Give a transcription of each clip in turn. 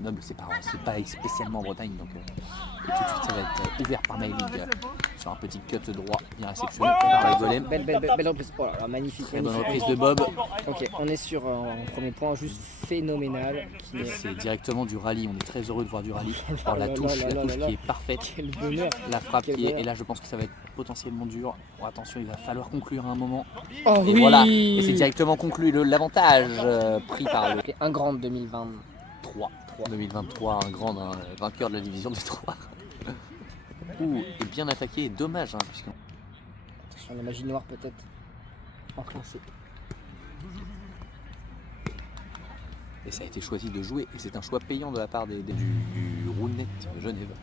Grenoble, c'est pas spécialement en Bretagne, donc et tout de suite ça va être ouvert par Maëling sur un petit cut droit bien réceptionné par le golem. Belle reprise. Oh là là, magnifique. Très bonne reprise de Bob. Ok, on est sur un premier point juste phénoménal. C'est directement du rallye, on est très heureux de voir du rallye. Alors la touche qui est parfaite, Quel bonheur. la frappe qui est, et là je pense que ça va être potentiellement dur. Bon, attention, il va falloir conclure à un moment. Oh Et oui. voilà, et c'est directement conclu, l'avantage pris par le Un grand 2023. 2023, un grand vainqueur de la division des 3. Et bien attaqué, dommage, puisque... Attention, la magie noire peut-être enclenchée. Et ça a été choisi de jouer, et c'est un choix payant de la part du Rounet de Genève.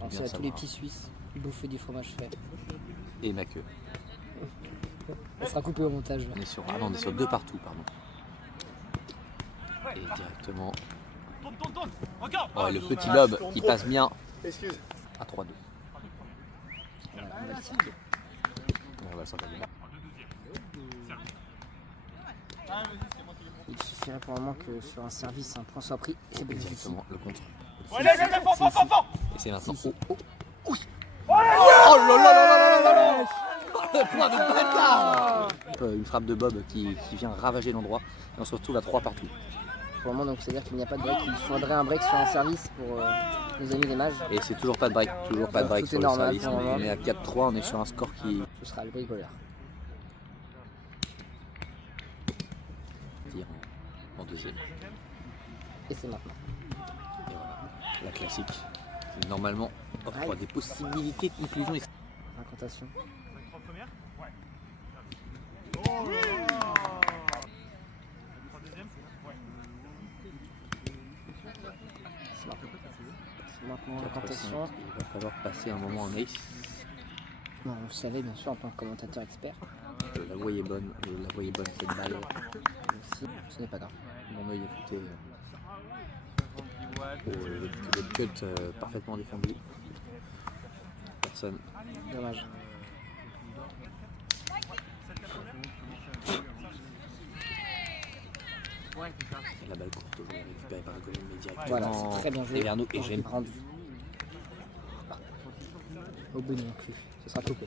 Pensez à tous les petits Suisses bouffer du fromage frais. Et ma queue. Elle sera coupée au montage. On est sur 2 partout, pardon. Et directement... Oh, le petit lob qui passe bien à 3-2. Voilà, on va le circuler. On va le sortir du bas. Il suffirait pour le moment que sur un service un point soit pris. Et c'est bénéfique. Directement le contre. Et c'est maintenant. Si. Oh là là là là là. Le point de bâtard. Une frappe de Bob qui vient ravager l'endroit. Et on se retrouve à 3 partout. Pour le moment, donc c'est-à-dire qu'il n'y a pas de break. Il faudrait un break sur un service pour nos amis des mages. Et c'est toujours pas de break. Toujours pas de break Tout sur est le normal service. pour le moment. On est à 4-3, on est sur un score qui Ce sera le bricoleur. tire en deuxième. Et c'est maintenant. Et voilà, la classique. Qui, normalement offre des possibilités de conclusion. Incantation. C'est maintenant l'incantation. Il va falloir passer un moment en ace. Non, on le savait bien sûr en tant que commentateur expert. La voyais bonne cette balle. Aussi, ce n'est pas grave. Mon œil est fouté. Le cut parfaitement défendu. Personne. Dommage. Et la balle courte toujours récupérée par le golem, mais directement. Voilà, c'est très bien joué. Et vers nous, et j'aime. Rendu. Au bout non plus. Ce sera coupé.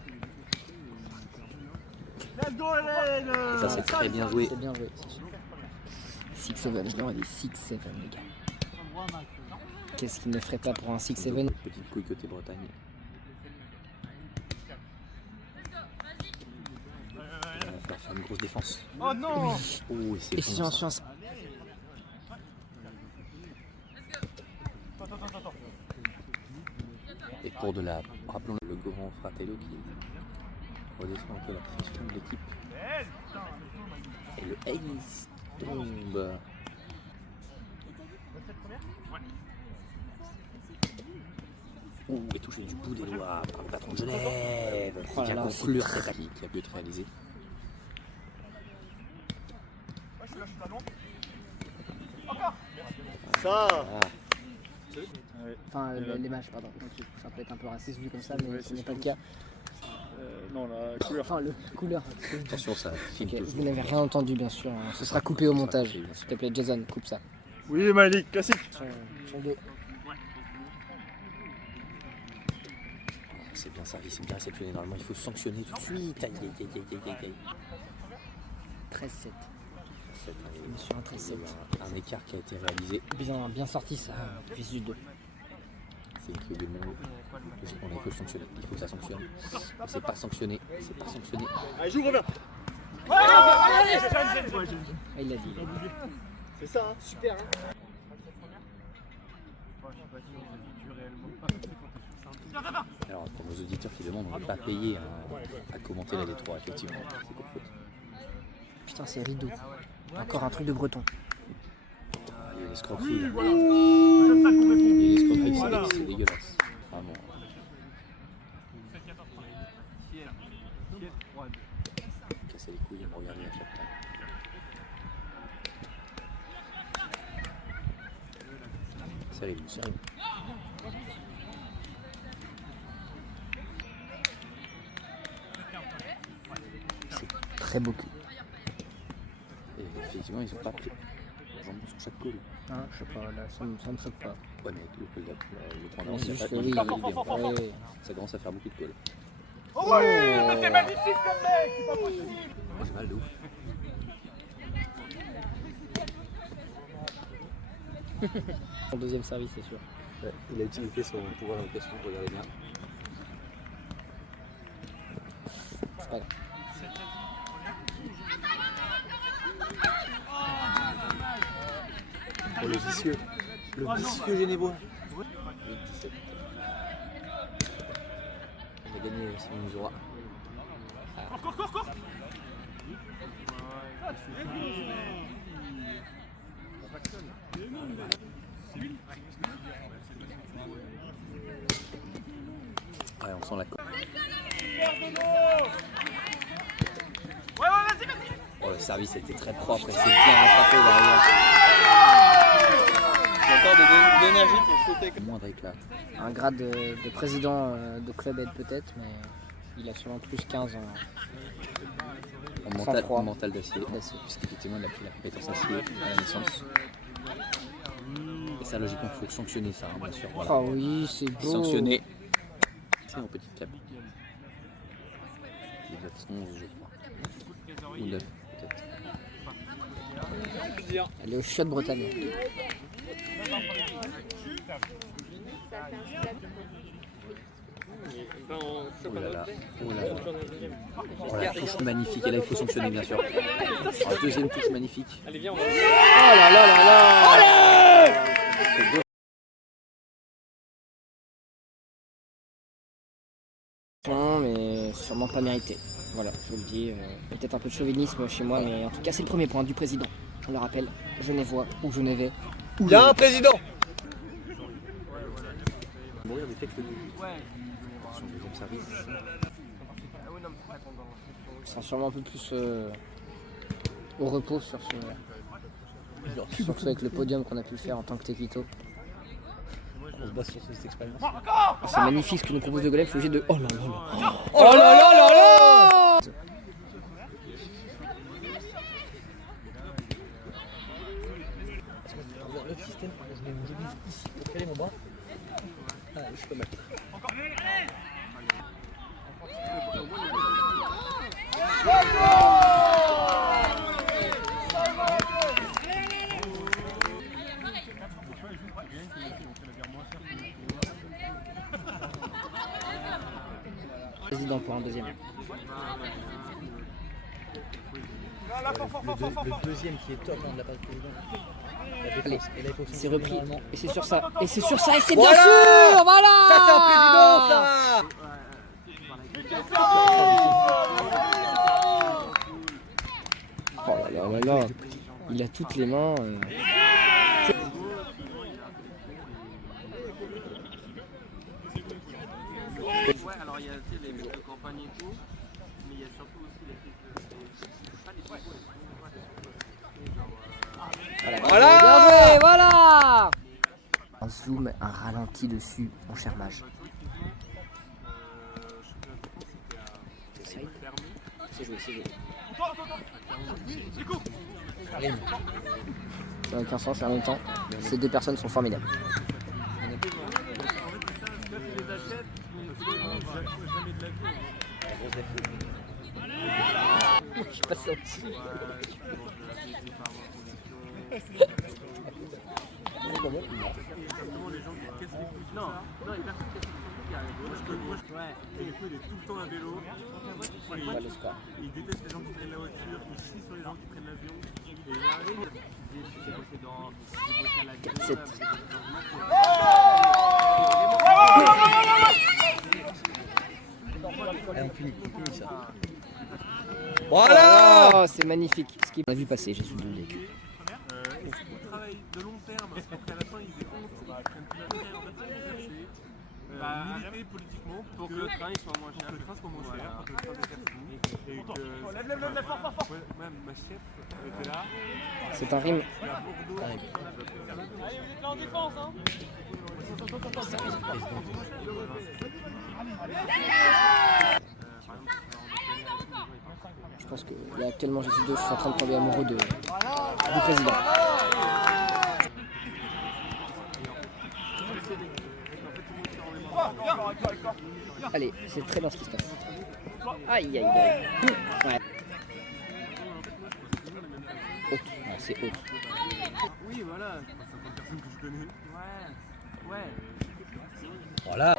Et ça, c'est très bien joué. C'est bien joué, c'est sûr. 6-7, je leur ai dit 6-7 les gars. Qu'est-ce qu'il ne ferait pas pour un 6-7? Petite couille côté Bretagne. Il va faire une grosse défense. Oh non. Oh, et c'est Et bon, ça. science. Et pour de la... Rappelons le grand Fratello qui redescend un peu la pression de l'équipe. Et le ace tombe. Et touché du bout des doigts par le patron de Genève. Oh Qui là vient là, conclure cette attaque qui a pu être réalisée. Ça. Enfin, les mages, pardon. Ça peut être un peu raciste vu comme ça, mais ce n'est pas le cas. Non, la couleur. Enfin, le couleur. Attention, ça filme Ok, toujours. vous n'avez rien entendu, bien sûr. Ce sera coupé au montage. S'il te plaît, Jason, coupe ça. Oui, Malik, classique. Son dos. C'est bien servi, c'est bien réceptionné. Normalement, il faut sanctionner tout de suite. Aïe, aïe, aïe, aïe, aïe, aïe. 13-7. C'est On est sur un 13-7. un écart qui a été réalisé. Bien sorti ça, plus du 2. C'est une clé du monde. Il faut sanctionner. Il faut que ça sanctionne. Et c'est pas sanctionné. C'est pas sanctionné. Allez, joue, reviens. Ah, il l'a dit. C'est ça, hein. Super. Hein. Alors, pour nos auditeurs qui demandent, on n'est pas payé à commenter la D3, effectivement. C'est pas faute. Putain, c'est rideau. Encore un truc de breton. Il y a une escroquerie. Là. Il y a une escroquerie, c'est dégueulasse. Vraiment. Casser les couilles à me regarder à chaque fois. Serrez-vous, serrez-vous. C'est très beau cul. Et effectivement, ils n'ont pas pris. Jambon sur chaque col. Hein, je sais pas, là, ça me choque pas. Ouais, mais le prendre Non, c'est juste que il oui, a pas eu bien. oui. Ça commence à faire beaucoup de calls. Oh oui, mais t'es magnifique comme mec, c'est pas possible. J'ai mal de ouf. Son deuxième service, c'est sûr. Ouais, il a utilisé son pouvoir d'impression, regardez bien. C'est pas grave. Oh, le vicieux Genevois. 17. Il a gagné Simon Misura. Cours. Ouais, on sent la colle. Ouais, vas-y. Oh, le service était très propre et c'est bien rattrapé derrière. J'ai encore de l'énergie pour sauter. Moindre éclat. Un grade de président de club aide peut-être, mais il a sûrement plus 15 ans. En mental d'acier. Puisqu'effectivement, il a pris la compétence acier à la naissance. Et ça, logiquement, il faut sanctionner ça, hein, bien sûr. Voilà. Oh oui, c'est beau. Sanctionner. C'est mon petit cap. Il est 11, je crois. Ou 9, peut-être. Elle est au Chiotte Bretagne. Oh là là. Oh là là. Oh, la touche magnifique. Et là, il faut sanctionner, bien sûr. Oh, deuxième touche magnifique. Allez, viens, on va. Oh là là là là. C'est beau. Non, mais sûrement pas mérité. Voilà, je vous le dis. Peut-être un peu de chauvinisme chez moi, mais en tout cas, c'est le premier point du président. On le rappelle, Genevois ou Genevet. Il y a un président. Mourir du fait que son deuxième service. Il sera sûrement un peu plus au repos sur ce. Surtout avec le podium qu'on a pu faire en tant que Tequito. On se base sur cette expérience. Ah, c'est magnifique ce que nous propose de Golem, je suis obligé de. Oh là là là. Oh là là là là. Le système, je mets mon genou ici pour caler mon bras. Ah, je suis pas mal. Président pour un deuxième. Le deuxième qui est top, on ne l'a pas le président. Allez, Et là, il faut c'est repris. normalement. Et c'est sur ça. Et c'est sur ça. Et c'est Voilà. bien sûr. Voilà. Ça, c'est un président, ça. Oh là là là là. Il a toutes les mains. Ouais, alors il y a les buts de campagne et tout, mais il y a surtout aussi les Voilà. Bien joué, voilà. Un zoom, un ralenti dessus, mon cher mage. C'est joué, c'est joué. Ça n'a aucun sens et en même temps, ces deux personnes sont formidables. Je passe au-dessus. Non, il y a personne qui arrive. Ouais, et du coup, il est tout le temps à vélo. Pas le score. Il déteste les gens qui prennent la voiture, il chie sur les gens qui prennent l'avion. Et il arrive, il dit, j'ai bossé à la ville. 4-7. On punit ça. Voilà. Oh, c'est magnifique. Ce qu'on a vu passer, j'ai sous le vécu. Il travaille de long terme, parce qu'après à la fin, ils aient honte, ils prennent plus la terre. En fait, c'est militer politiquement pour que le train soit moins cher. Le train soit moins cher, le train de 4 sous. Et que. Lève, fort. Même ma chef était là. C'est un rime. À Bordeaux. Allez, il est en défense, hein. Je pense que là actuellement je suis actuellement je suis en train de tomber amoureux du président. Allez, c'est très bien ce qui se passe. Aïe aïe aïe. Ouais. Haute, ouais, c'est haute. Oui, voilà. 50 personnes que je connais. Ouais. Ouais. Voilà.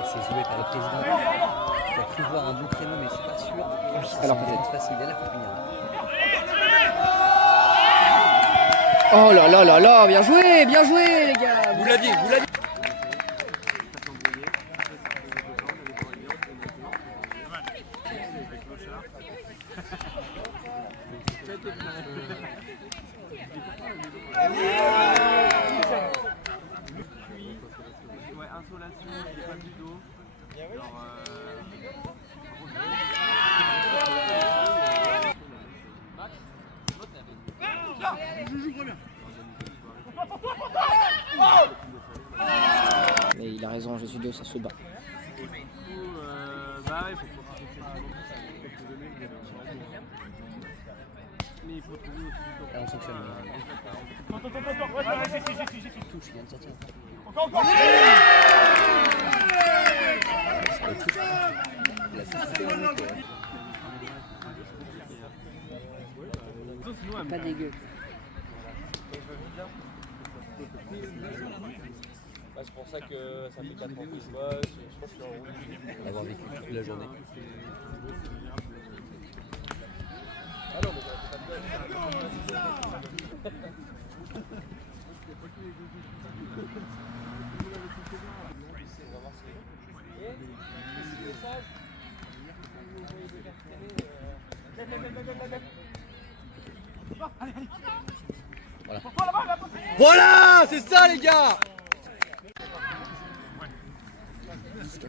Et c'est joué par le président. Il a cru voir un bon créneau, mais c'est pas sûr. Alors peut-être facile. Et là, faut finir. Oh là là là là, bien joué les gars. Vous l'aviez, vous l'aviez. Ouais, insolation, il n'y a pas du dos. Genre, Mais il a raison, Jésus 2, ça se bat. du coup, bah ouais, il faut profiter quelques années, mais il faut trouver aussi du temps. Là, on sanctionne. Attends, ouais, j'ai su. Touche, il vient de sortir. Encore. Ça le touche. Il a soufflé un mec. Pas dégueu. C'est pour ça que ça fait 4 ans qu'il se bosse, je pense qu'il en roule. D'avoir vécu toute la journée. Ah non, mais ça fait pas de Voilà, c'est ça les gars. 10-14.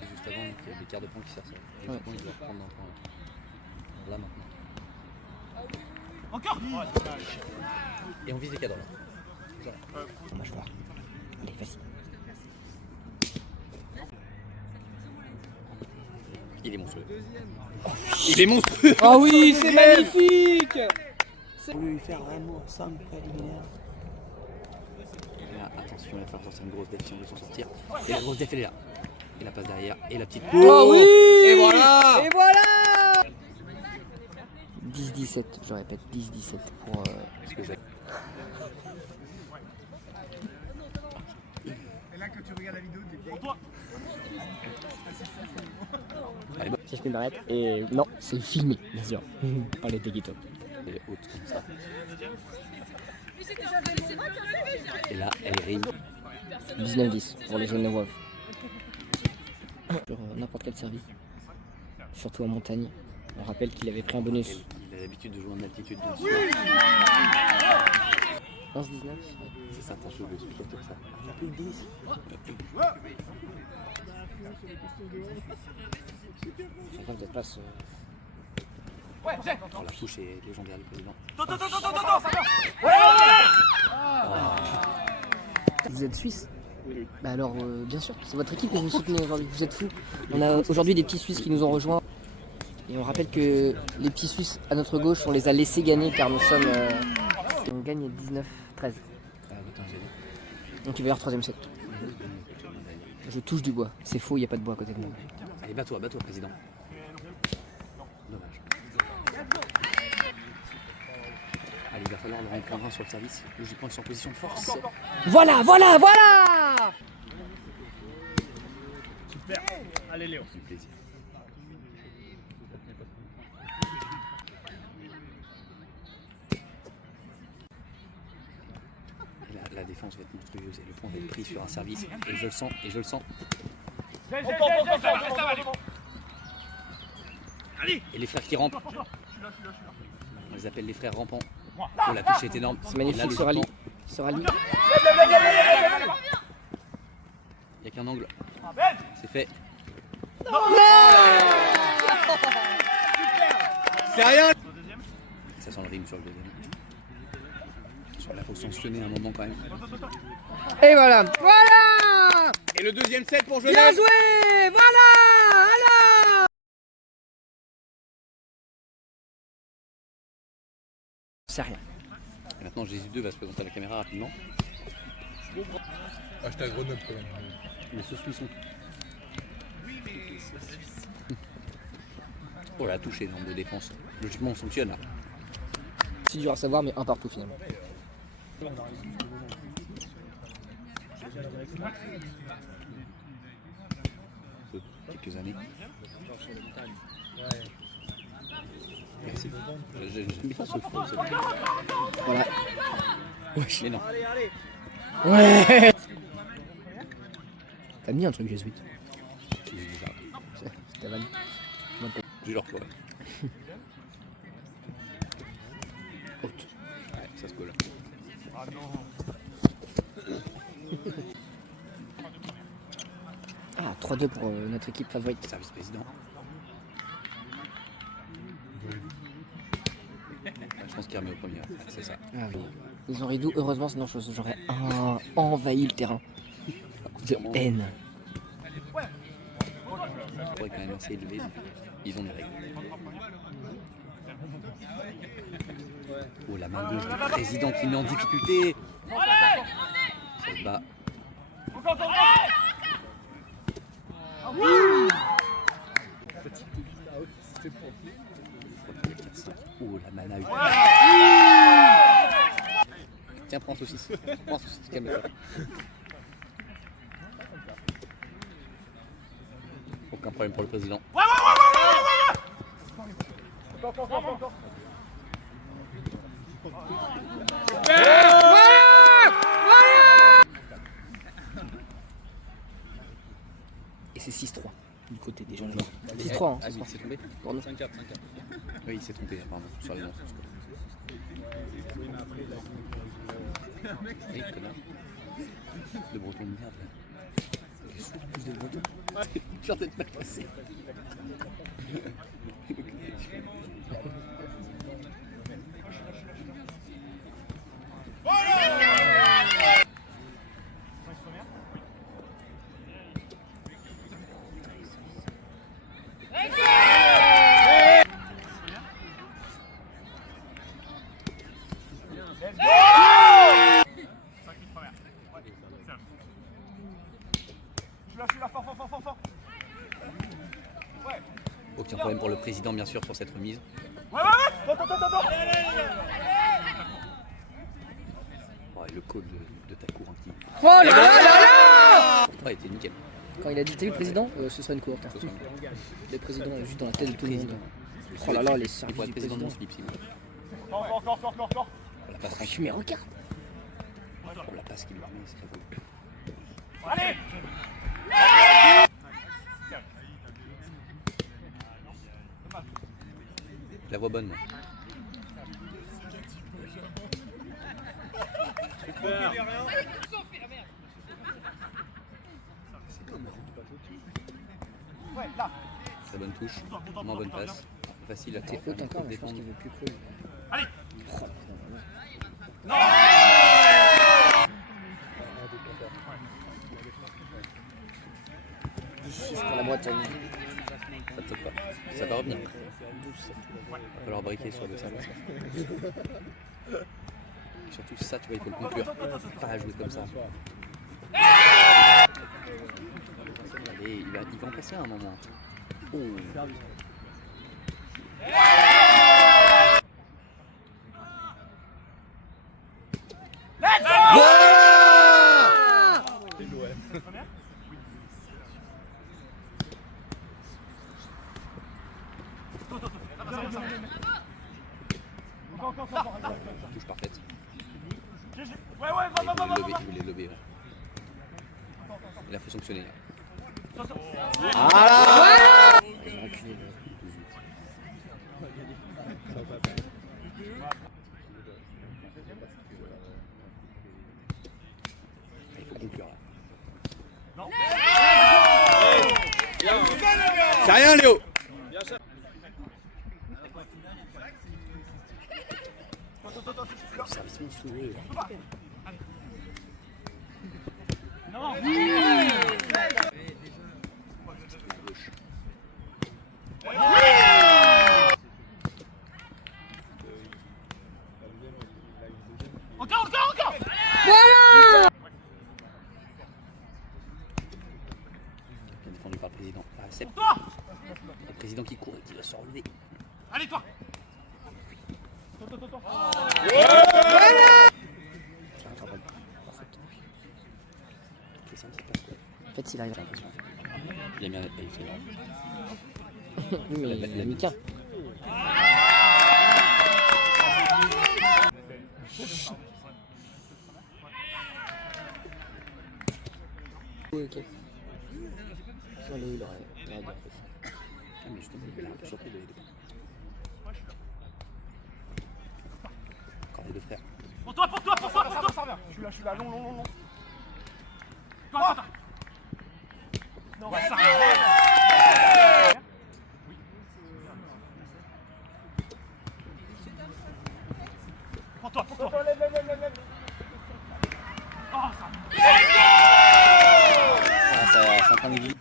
Juste avant, il y a des quarts de points qui sortent. Les points, ils doivent prendre un point. Là maintenant. Encore. Et on vise les cadres là. On va voir. Allez, vas-y. Il est monstrueux. Il est monstrueux. Oh oui, c'est magnifique. Pour lui faire l'amour sans préliminaire. Là, attention, il va falloir sortir une grosse def si on veut s'en sortir. Et la grosse def elle est là. Et la passe derrière. Et la petite. Oh oui. Et voilà. Et voilà. 10-17, je répète, 10-17 pour... Ce que j'ai. Et là, quand tu regardes la vidéo, tu dis pour toi. Si je peux me permettre. Et non, c'est filmé, bien sûr, par les Teguito. Elle est haute comme ça. Et là, elle rime. 19-10 pour les Genevois. Sur n'importe quel service, surtout en montagne. On rappelle qu'il avait pris un bonus. Il a l'habitude de jouer en altitude. 11-19. C'est ça, t'as joué le super comme ça. Il a plus de 10. Enfin, bref, de place. Ouais, j'ai. Oh, la touche est légendaire du président. Attends, ça va. Vous êtes suisse? Bah alors, bien sûr, c'est votre équipe que vous soutenez aujourd'hui. Vous êtes fous. On a aujourd'hui des petits Suisses qui nous ont rejoints. Et on rappelle que les petits Suisses à notre gauche, on les a laissés gagner car nous sommes. On gagne 19-13. Donc il va y avoir troisième set. Je touche du bois. C'est faux, il n'y a pas de bois à côté de nous. Allez, bats-toi, président. Dommage. Allez, il va falloir leur en prendre un sur le service. Logiquement, ils sont en position de force. Voilà. Super. Allez, Léo. Du plaisir. Et la défense va être monstrueuse et le point va être pris sur un service. Et je le sens, J'ai. Allez. Et les frères qui rampent. On les appelle les frères rampants. Oh, la touche est énorme. C'est magnifique ce rallye. Ce rallye. Il n'y a qu'un angle. C'est fait. C'est rien. Ça sent le rime sur le deuxième. Sur la faut sanctionner un moment quand même. Et voilà. Et le deuxième set pour Genève. Bien joué. Voilà. sais rien. Et maintenant, Jésus 2 va se présenter à la caméra rapidement. Hashtag Grenoble quand même. Les saucissons. Oh là, touché, nombre de défense. Logiquement, on fonctionne là. C'est dur à savoir, mais un partout finalement. Quelques années. Merci. J'aime bien ce fond. Voilà. Mais non. Ouais. T'as mis un truc jésuite. C'est ta vanne. J'ai leur pleurer. Haute. Ouais, ça se colle. Ah, 3-2 pour notre équipe favorite. Service président. Je pense qu'il remet au premier. Ouais, c'est ça. Ah oui. Ils ont ridou, heureusement, sinon j'aurais envahi le terrain. De haine. Le score est quand même assez élevé. Ils ont les règles. Oh, la main gauche du président qui met en difficulté. Ça se bat. Oh, la manave. Tiens, prends un saucisse. Prends un saucisse, calme-toi. Aucun problème pour le président. Et c'est 6-3 du côté des jeunes joueurs. 6-3 hein, Ah oui, il s'est trompé. pour nous. 5-4. Oui, il s'est trompé, apparemment, sur les noms. Oui, connard. De breton de merde. Les sous plus de breton. Pire d'être mal passé. Aucun problème pour le président, bien sûr, sur cette remise. Oh, et le call de ta cour qui. Oh là là là là Ouais, était nickel. Quand il a dit t'as vu le président, ce sera une courte. Hein. Le président est juste dans la tête de tout le monde. Oh là là, les Il services faut être du président de président. mon slip, s'il vous plaît. Encore. La passe, Je suis mais regarde. pour la passe qu'il lui remet, c'est très beau. Allez. La voix bonne, moi. Très bonne touche, moins bonne passe. Facile à T'es haute encore, mais je pense défendre. qu'il veut plus creux. Allez. C'est pour la Bretagne. Ça te saute pas. Ça va revenir. Il va falloir briquer sur le sable. Surtout ça, tu vois, il faut le conclure. Pas jouer comme ça. Allez, il va en passer à un moment. Oh. Touche parfaite. Ouais, Il voulait lever. Ouais. Il a fait fonctionner là. Ils ont reculé. Il faut conclure là. C'est rien, Léo. Service monstrueux. Gauche. Bien défendu par le président. Par le président qui court et qui doit se relever. Allez, toi. En fait, il arrive. Il a mis un c'est énorme. Oui, mais il a mis qu'un. Oui, ok. Allez, il aurait bien fait. Ah, mais justement, il est un peu surpris de les deux. Encore les deux frères. Pour toi. Je suis là, long. Toi. Non, ça. Pour toi. Ah, ça c'est en train de glisser.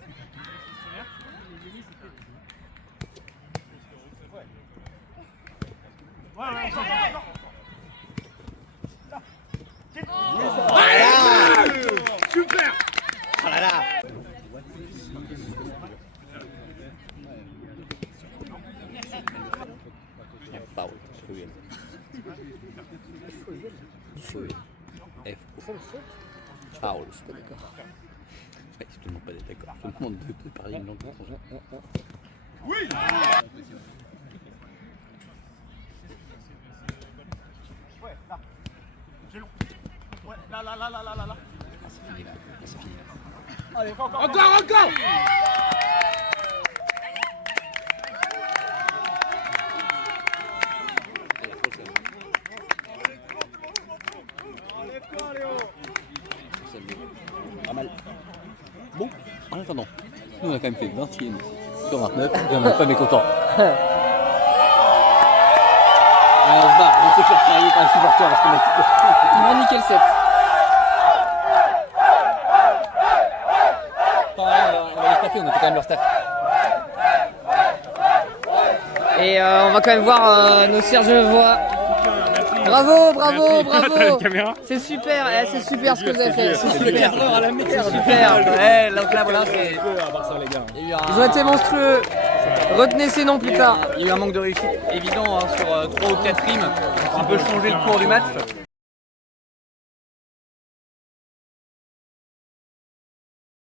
Ouais, super. Oh là là. Foul. Foul. Foul. Je suis pas d'accord. Je te demande pas d'être d'accord. Je te demande de parler une langue. Oui. Ouais, là. J'ai long. Ouais, là. Ah, c'est fini là. C'est fini. Allez, encore. Pas mal. Bon, en attendant, nous on a quand même fait 20e sur 29 et on n'est pas mécontent. On se barre, on se fait sérieux par les supporters parce qu'on a tout compris. Ils vont niquer le set. On va les staffer, on était quand même leur staff. Et on va quand même voir nos Sergevois. Bravo. C'est super, c'est super ce que vous avez fait. C'est super. C'est super. Ouais, là voilà, c'est. Ils ont été monstrueux. Retenez ces noms plus tard. Il y a eu un manque de réussite évident hein, sur 3 ou 4 rimes. On a un peu changé le cours du match.